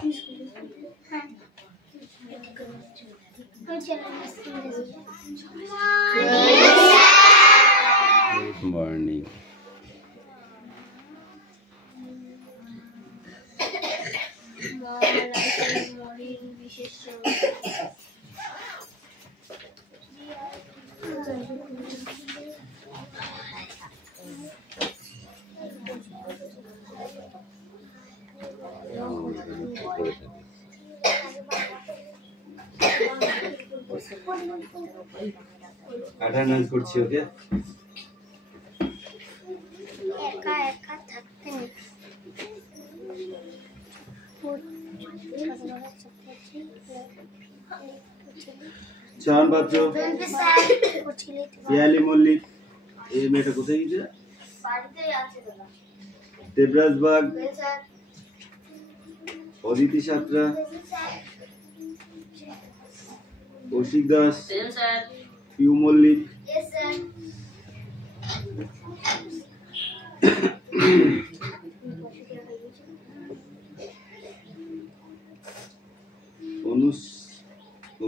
Good morning. Attendance করছি ওকে একা একা থাকতে নেই চান পাত্র পিয়ালি মল্লিক এই মেয়েটা কোথায় গিয়েছে বাড়িতেই আছে দাদা Debraj Bag sir Aditi Satra Koushik Das sir Piu Mallick yes sir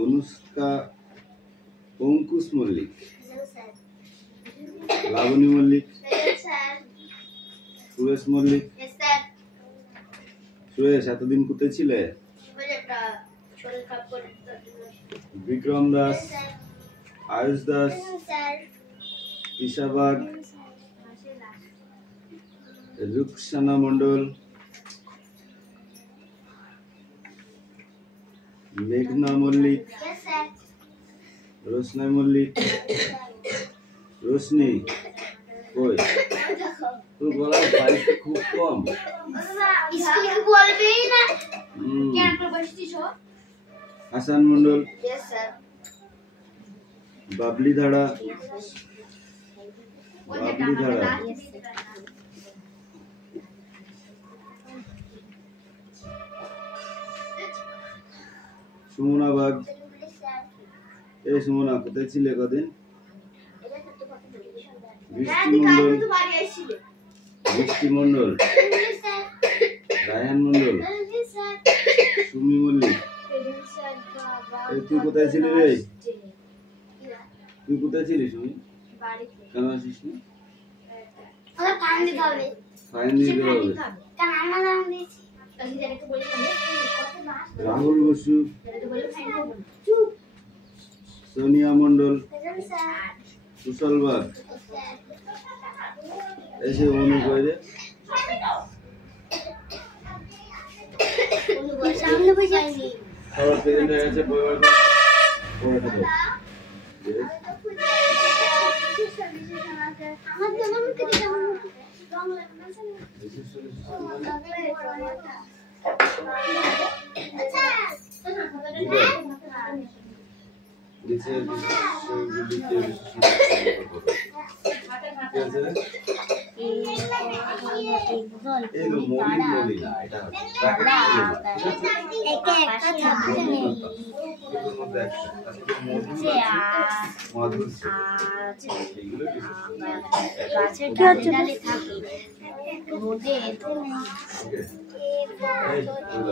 Anushka Ankush Mallick sir Laboni Mallick sir Suresh Mallick yes sir Suresh এতদিন কোথায় ছিলে বলেটা শরীর খারাপ করে বিক্রম দাস আয়ুষ দাস স্যার ঈশাবাগ রুকসানা মন্ডল মেঘনা মল্লিক यस স্যার রোশনাই মল্লিক রোশনি কই তোর গলার ভয়েস খুব কম স্কুল কি বলবেই না হুম। কেন করে বসছিস হাসান মন্ডল यस স্যার বাবলি ধাড়া বাবলি ধাড়া সুমনা বাগ এই সুমনা কোথায় ছিলে কদিন বৃষ্টি মন্ডল বৃষ্টি মন্ডল রায়হান মন্ডল সুমি মল্লিক এই তুই কোথায় ছিলি রে তুই কোথায় ছিলি সুমি কেন আসিস না ফাইন দিতে হবে রাহুল বসু সোনিয়া মন্ডল কুশল বাগ এসে অনু করে সবার প্রেজেন্ট হয়ে গেছে পরিবার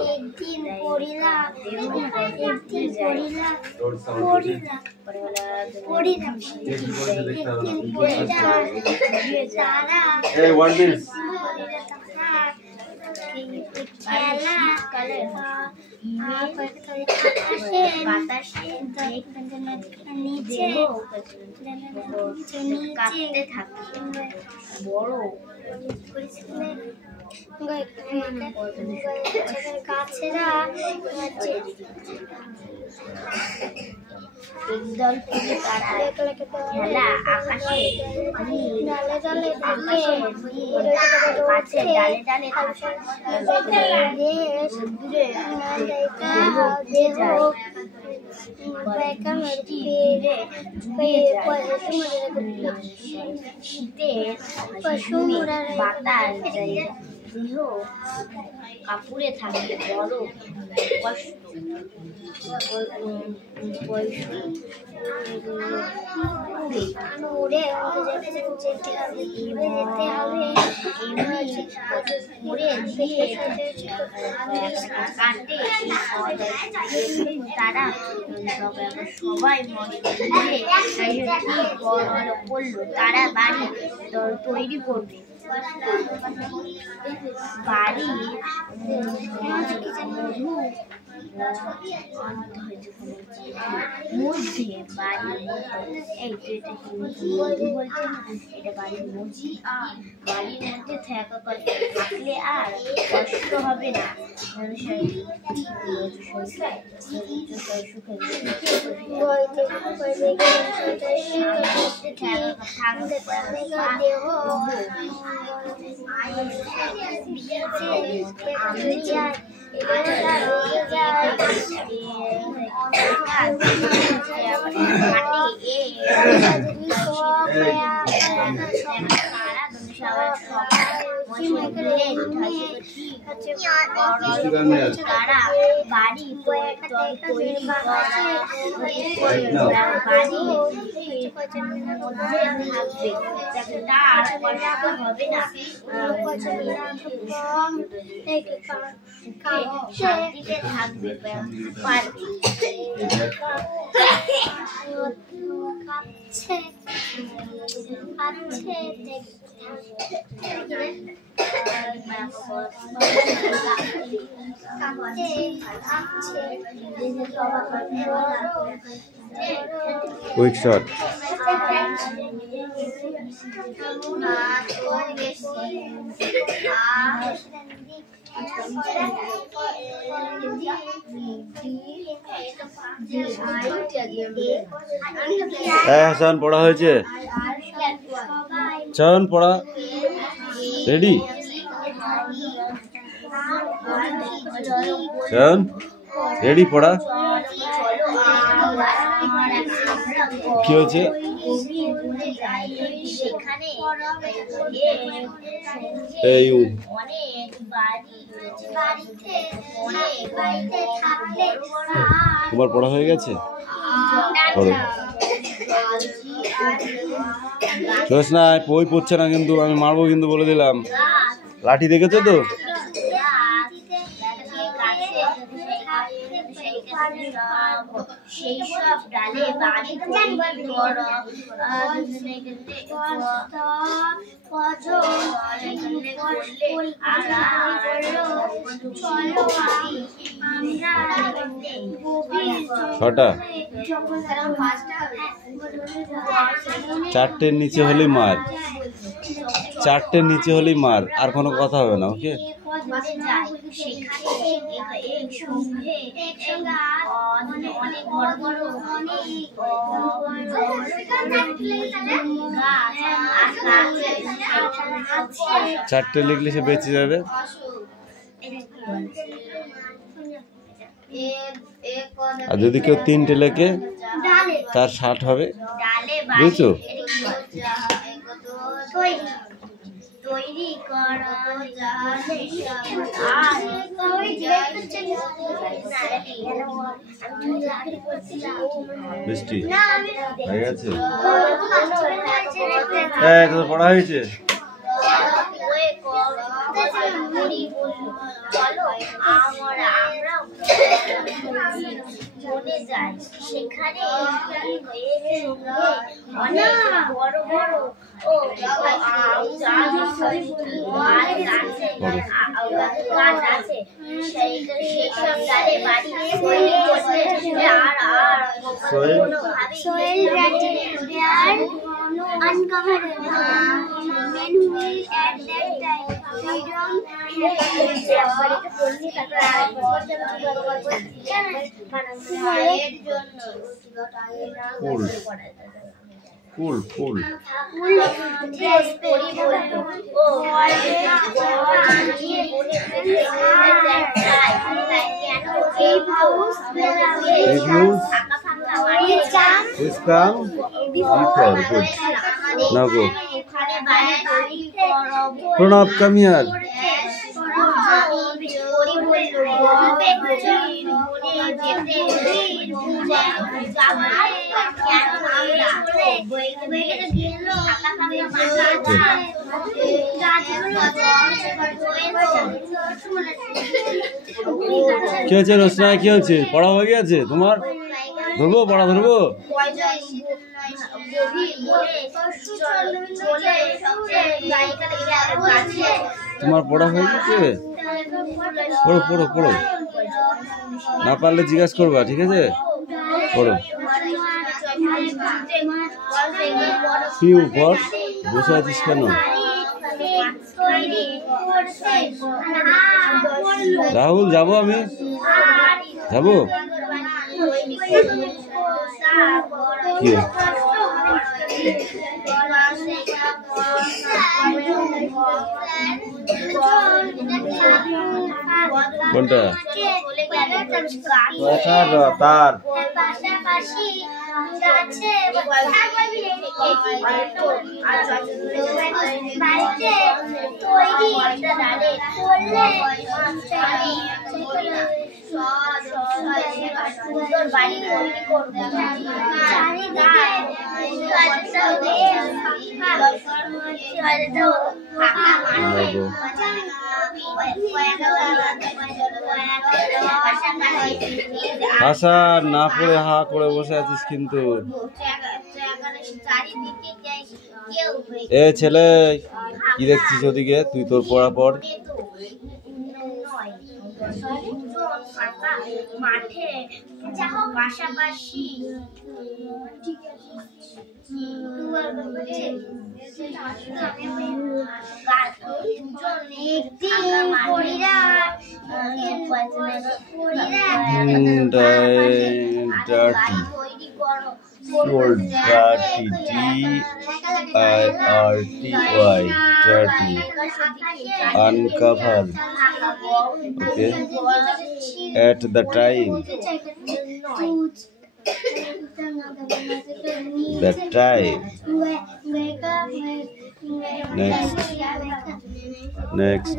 একদিন পড়িলা কাটতে থাকে বড় গাছেরা একদল ফুলে তারা খেলা আকাশে ডালে ডালে গাছের ডালে ডালে শীতে বাতাস দেহ কাপড়ে থাকবে বড় কষ্ট উড়ে যেতে হবে তারা সবাই করলো তারা বাড়ি তৈরি করবে বাড়ি মধ্যে বাড়ির এই তো এটা কি বলছে এটা বাড়ির মধ্যে বাড়ির মধ্যে থাকলে আর কষ্ট হবে না তারা বাড়ি তৈরি হবে না শান্তিতে থাকবে পারবে কুইক শট হাসান পড়া হয়েছে চয়ন পড়া রেডি চয়ন রেডি পড়া কি হয়েছে এই তোমার পড়া হয়ে গেছে চোস না বই পড়ছে না কিন্তু আমি মারবো কিন্তু বলে দিলাম লাঠি দেখেছো তো সেই সব ডালে বাড়ি ছটা চারটের নিচে হলেই মার চারটের নিচে হলেই মার আর কোনো কথা হবে না ওকে চারটে লিখলে সে বেঁচে যাবে আর যদি কেউ তিনটে লেখে তার 60 হবে বুঝছো বৃষ্টি হয়ে গেছে পড়া হয়েছে সেখানে অনেক বড় বড় uncovered men will at that time freedom full Now go. Pranab, come here. কি হচ্ছে রোশনা? কি হচ্ছে? পড়া হয়ে গেছে তোমার? ধরবো, পড়া ধরবো। তোমার পড়া হয়ে গেছে? পড়ো পড়ো পড়ো, না পারলে জিজ্ঞাসা করবা, ঠিক আছে? পড়ো। কি উপর বসে আছিস কেন? রাহুল, যাবো আমি, যাবো। কি কোনটা? তার পাশাপাশি যাচ্ছে বাড়িতে তৈরি করলে বাড়ি তৈরি করবে। ভাষা না পড়ে হা করে বসে আছিস কিন্তু। এ ছেলে, কি দেখছিস ওদিকে? তুই তোর পড়া পড়। মাঠে পাশাপাশি dirty, uncover, okay, at the time, next,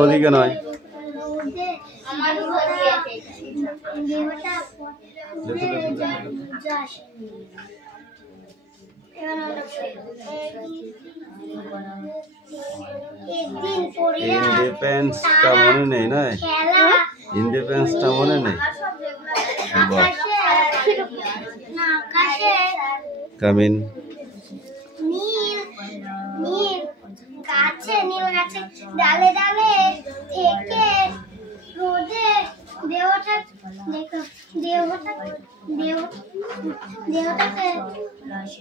ওদিকে নয়। ইন্ডিপেন্ডেন্সটা মনে নেই, না? ইন্ডিপেন্ডেন্সটা মনে নেই। Come in. নীল গাছে ডালে ডালে থেকে রোদে দেহটাকে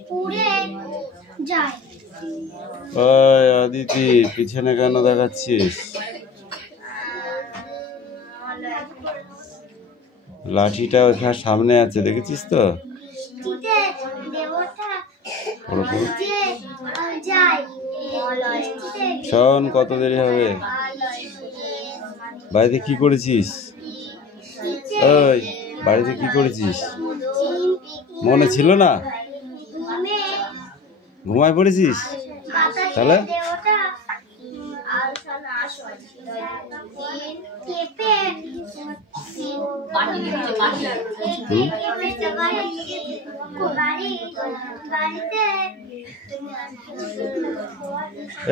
পুড়ে যায়। ওই অদিতি, পিছনে কেন দেখাচ্ছিস? লাঠিটা ওখানে সামনে আছে, দেখেছিস তো? শোন, কত দেরি হবে? বাড়িতে কি করেছিস? ওই বাড়িতে কি করেছিস? মনে ছিল না? ঘুমায় পড়েছিস? তাহলে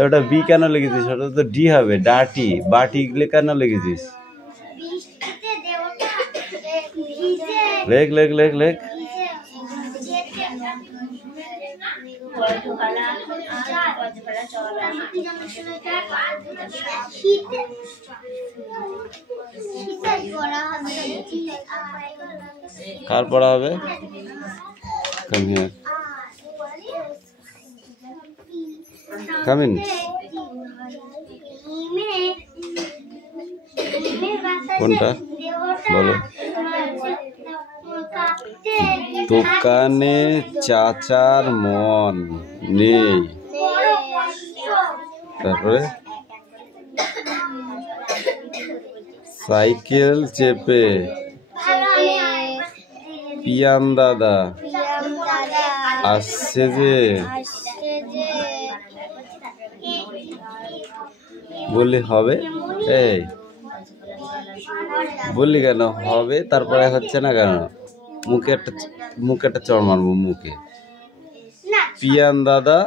ওটা বি কেন লিখেছিস? ওটা তো ডি হবে, ডাটি। বাটি কেন লিখেছিস? লেখ লেখ লেখ লেখ। কার পড়া হবে? Come here. Come in. কোনটা বলো? দোকানে চাচার মন নেই। তারপরে সাইকেল চেপে পিয়ান দাদা আসছে যে বললি হবে, এই বললি কেন হবে, তারপরে হচ্ছে না কেন? মুখে একটা চড় মারবো মুখে। পিয়ান দাদা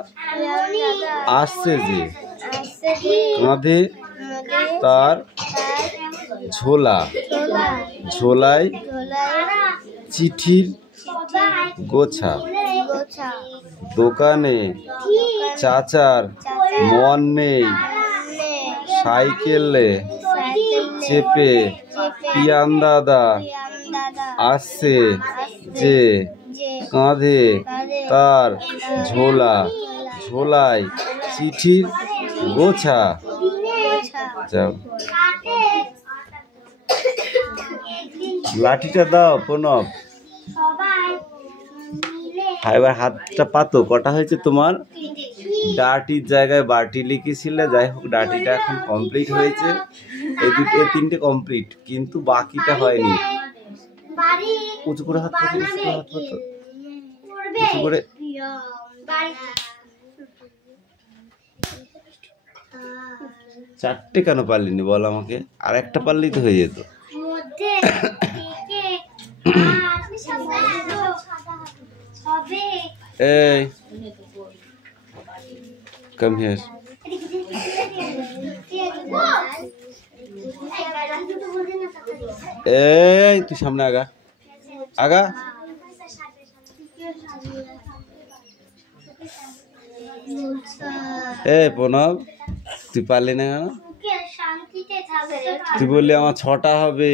আসছে যে, কাঁধে তার ঝোলা, ঝোলায় চিঠির গোছা, দোকানে চাচার মন নেই, সাইকেলে চেপে পিয়ান দাদা আসছে যে, কাঁধে তার ঝোলা, ঝোলায় চিঠির গোছা। যাও, লাঠিটা দাও প্রণব। এবার হাতটা পাতো। কটা হয়েছে তোমার? ডাটির জায়গায় বাটি লিখেছিলে, যাই হোক ডাটিটা এখন কমপ্লিট হয়েছে। এই তিনটে কমপ্লিট, কিন্তু বাকিটা হয়নি। উঁচু করে হাত পাতো, উঁচু করে হাত পাতো, উঁচু করে। চারটে কেন পারলিনি বল আমাকে? আর একটা পারলেই তো হয়ে যেত। এই কাম হিয়ার। এই তুই সামনে আগা, আগা। এই প্রণব, তুই পারলি না কেন? তুই বললি আমার 6টা হবে,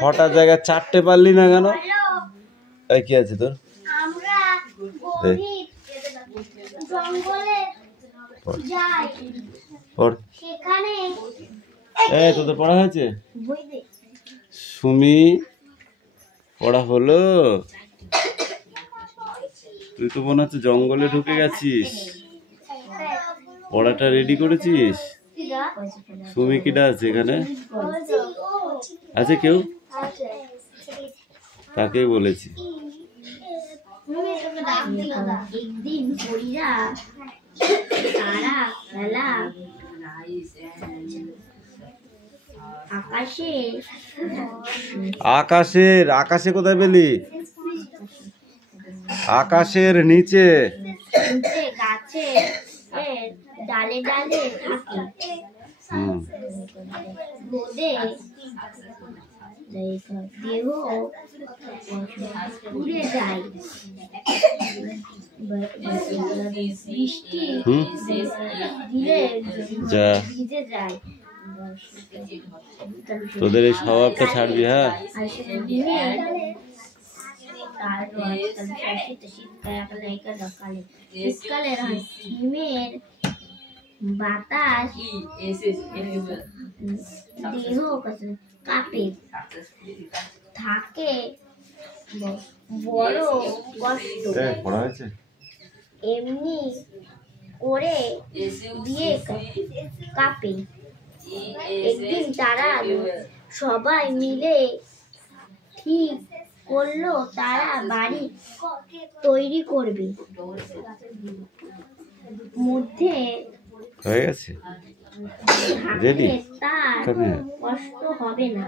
6টার জায়গায় 4টে পারলি না কেন? এই কি আছে তোর? এই তোদের পড়া হয়েছে? সুমি পড়া হলো? তুই তো মনে হচ্ছে জঙ্গলে ঢুকে গেছিস। পড়াটা রেডি করেছিস? সুমি কিটা আছে এখানে? আছে কেউ? তাকেই বলেছি। একদিন পরীরা তারা খেলা আকাশে কোথায় পেলি? আকাশের নিচে গাছে ডালে ডালে থাকে। রোদে দেহ উড়ে যায়, বৃষ্টি দিলে ভিজে যায়। তোদের এই স্বভাবটা ছাড়বি, হ্যাঁ? শীতকালে বাতাস দেহ কাঁপে থাকে, বড় কষ্ট। এমনি করে দিয়ে কাঁপে। একদিন তারা সবাই মিলে ঠিক করলো তারা বাড়ি তৈরি করবে। মধ্যে হয়ে গেছে, তার কষ্ট হবে না,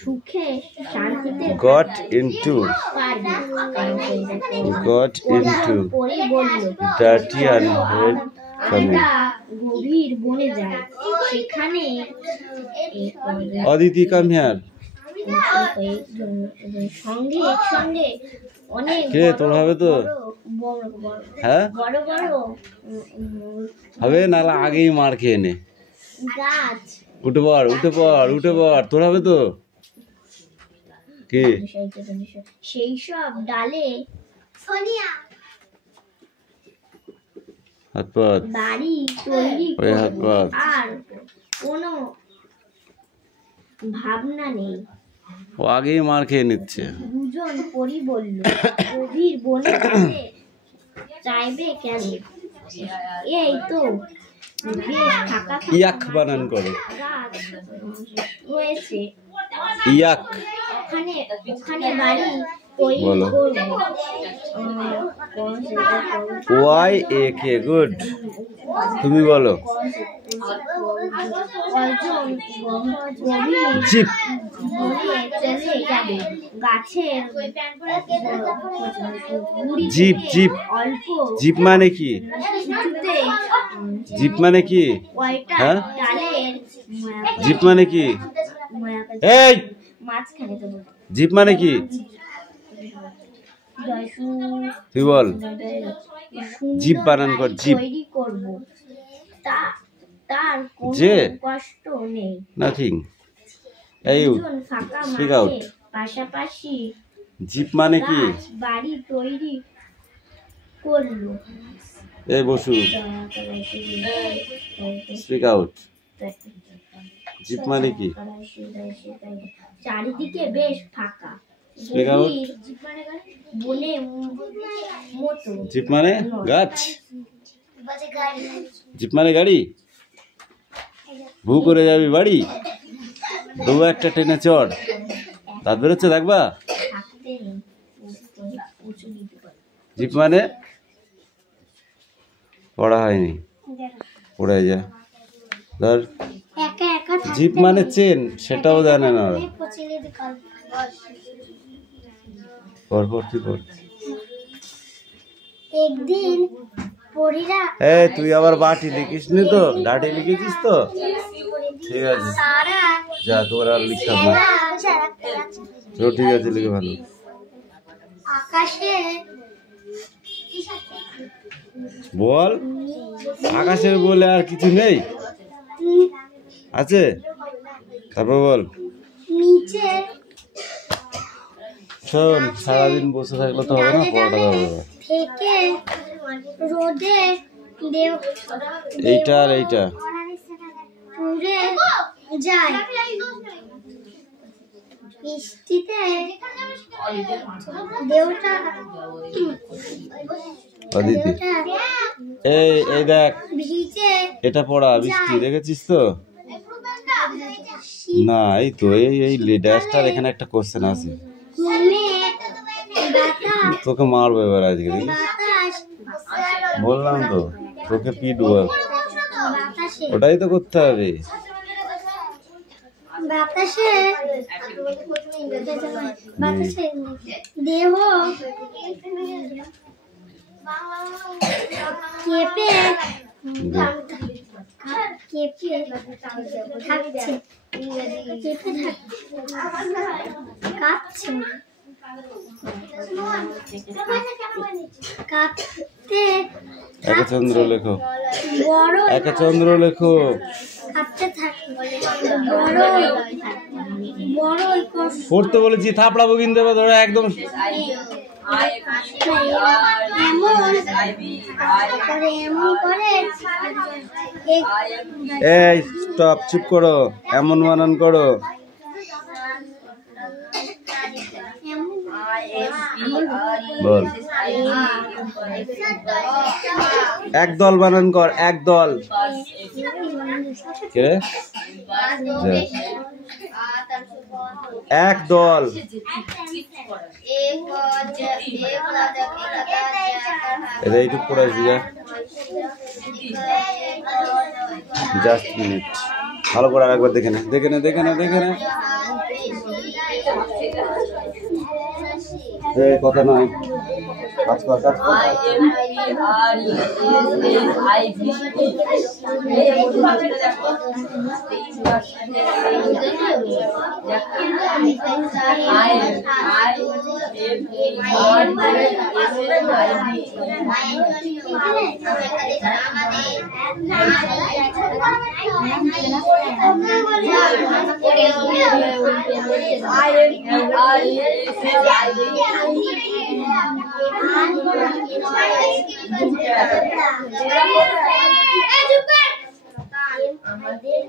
সুখে শান্তিতে got into dirty and red coming. গভীর বনে যায়, সেখানে অদিতি কাম হিয়ার। সঙ্গে সঙ্গে অনেক কে তোর হবে তো? হ্যাঁ হবে, নাহলে আগেই মার খেয়ে নে। গাছ উঠে পড়, উঠে পড়, উঠে পড়, তোর হবে তো? কি সেই সব ডালে হাত পাত বাড়ি তৈরি আর কোনো ভাবনা নেই। ও আগেই মার খেয়ে নিচ্ছে। দুজন পরি বলল, গভীর বনে যেতে চাইবে কেন? এই তো ইয়াক বানান করে গাছ রয়েছে, ইয়াক। ওখানে বাড়ি তৈরি বলো। করবো। Y A K, good. তুমি বলো। কয়জন জিপ। চলে যাবে গাছের গুড়ি জিপ, থেকে জিপ। অল্প জিপ মানে কি? কিছুতে জিপ মানে কি? কয়টা হ্যাঁ? ডালের জিপ মানে কি? এই মাঝখানে তো জিপ মানে কি? তুই বল। জিপ বানান কর, জিপ। তৈরি করব তার কোনো যে কষ্ট নেই। নাথিং। এই দুজন ফাঁকা স্পিক আউট। মাঠে পাশাপাশি জিপ মানে কি? গাছ বাড়ি তৈরি করলো। এই বসু, স্পিক আউট। জিপ মানে কি? চারিদিকে বেশ ফাঁকা। Speak out. বনে মতো জিপ মানে গাছ। জিপ মানে গাড়ি। ভু করে যাবি বাড়ি, তবু একটা ট্রেনে চড়, দাঁত বেরোচ্ছে দেখবা। থাকতে উঁচু নিতে পারে। জিপ মানে পড়া হয়নি, পড়ে যা। ধর একা একা জিপ মানে চেন, সেটাও জানে না ওরা। পরপর তুই পড়। একদিন পরীরা এই তুই আবার বাটি লিখিস নি তো? ডাটি লিখেছিস তো? ঠিক আছে, তারা যা, তোর আর লিখতে হবে না। তো ঠিক আছে, লিখে ভালো। আকাশে বল। আকাশের বলে আর কিছু নেই? আছে? তারপর বল। নিচে শোন, সারাদিন বসে থাকলে তো হবে না, পড়াটা হবে না। থেকে রোদে দেও এইটা আর এইটা পুড়ে যায়। বৃষ্টিতে দেওটা অদিতি, দেওটা এই দেখ, ভিজে এটা পড়া বৃষ্টি দেখেছিস তো? না, এই তো এই ড্যাশটার এখানে একটা কোশ্চেন আছে, মনে বাতাস তোকে মারবো এবার আজকে, দেখিস? বাতাস বললাম তো তোকে পিটবো, বাতাসে ওটাই তো করতে হবে। বাতাসে বাতাসে দেহ কেঁপে কেঁপে থাকছে, কেঁপে কাঁপছে, কাঁপতে একচন্দ্র লেখো, বড় একচন্দ্র লেখো। কাঁপতে থাকে, বড় বড় কষ্ট পড়তে বলেছি, থাপড়াবো কিন্তু এবার ধরো একদম। এমন করে এই স্টপ, চুপ করো, এমন বানান করো। বল, একদল বানান কর, একদল। কে রে? যা। একদল। এটা এইটুক পড়াইছি, যা, জাস্ট মিনিট, ভালো করে আরেকবার দেখে নে, দেখে নে, দেখে নে, দেখে নে। এই কথা নয়, কাজ কর, কাজ কর। আমাদের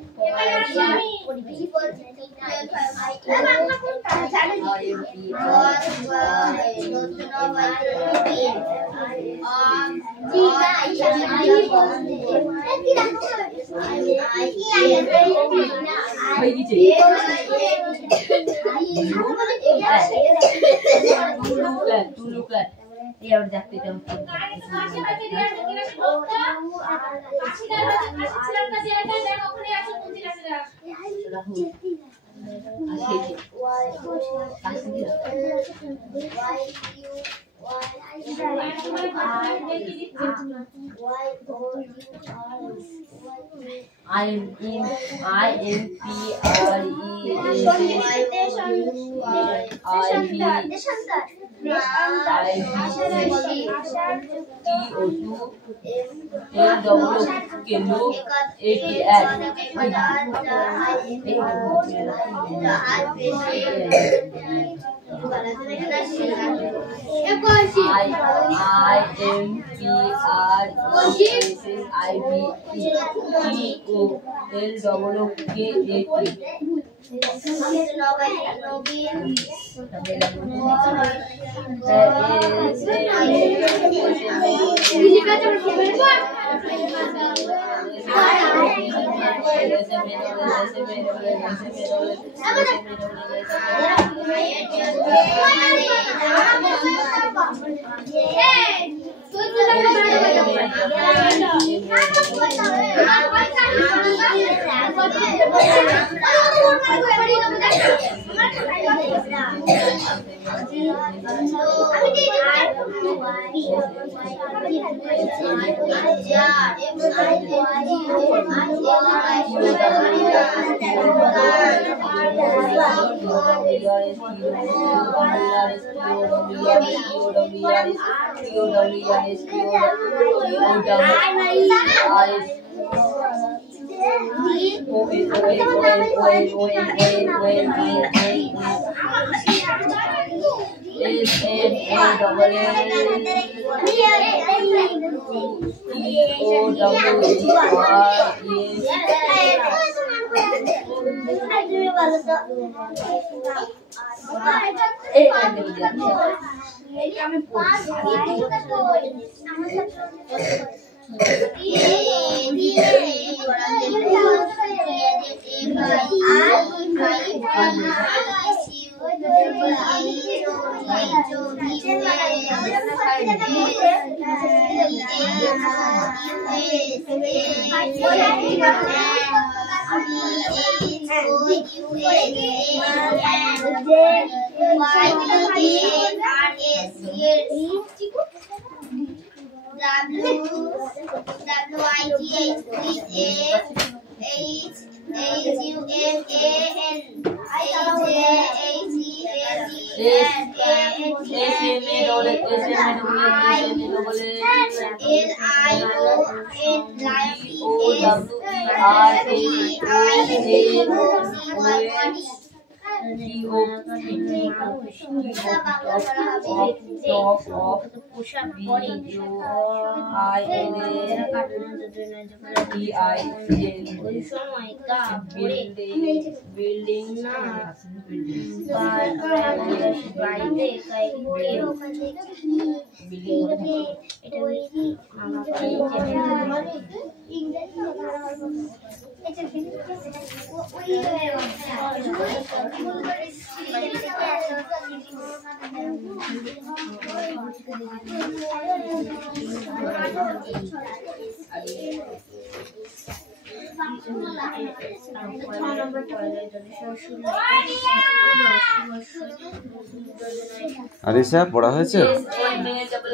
আরিশা পড়া হয়েছে,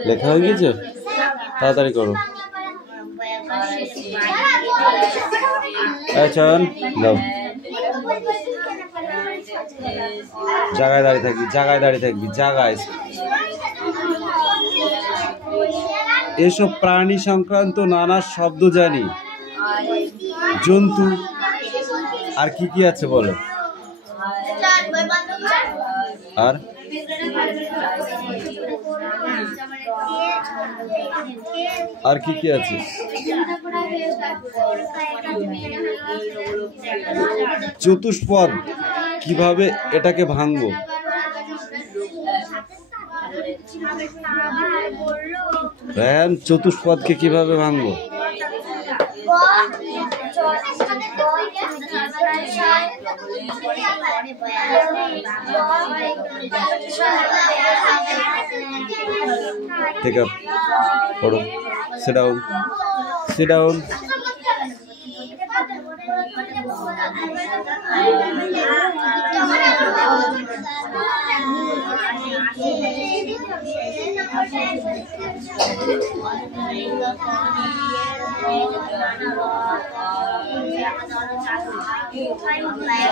লেখা হয়ে গেছে, তাড়াতাড়ি করো। চল যাও, জায়গায় দাঁড়িয়ে থাকবি, জায়গায় দাঁড়িয়ে থাকবি, জায়গায়। এসব প্রাণী সংক্রান্ত নানা শব্দ জানি, জন্তু, আর কি কি আছে বলো? আর আর কি কি আছে? চতুষ্পদ, কিভাবে এটাকে ভাঙবো? চতুষ্পদকে কিভাবে ভাঙবো? Take up. Photo. Sit down. Sit down.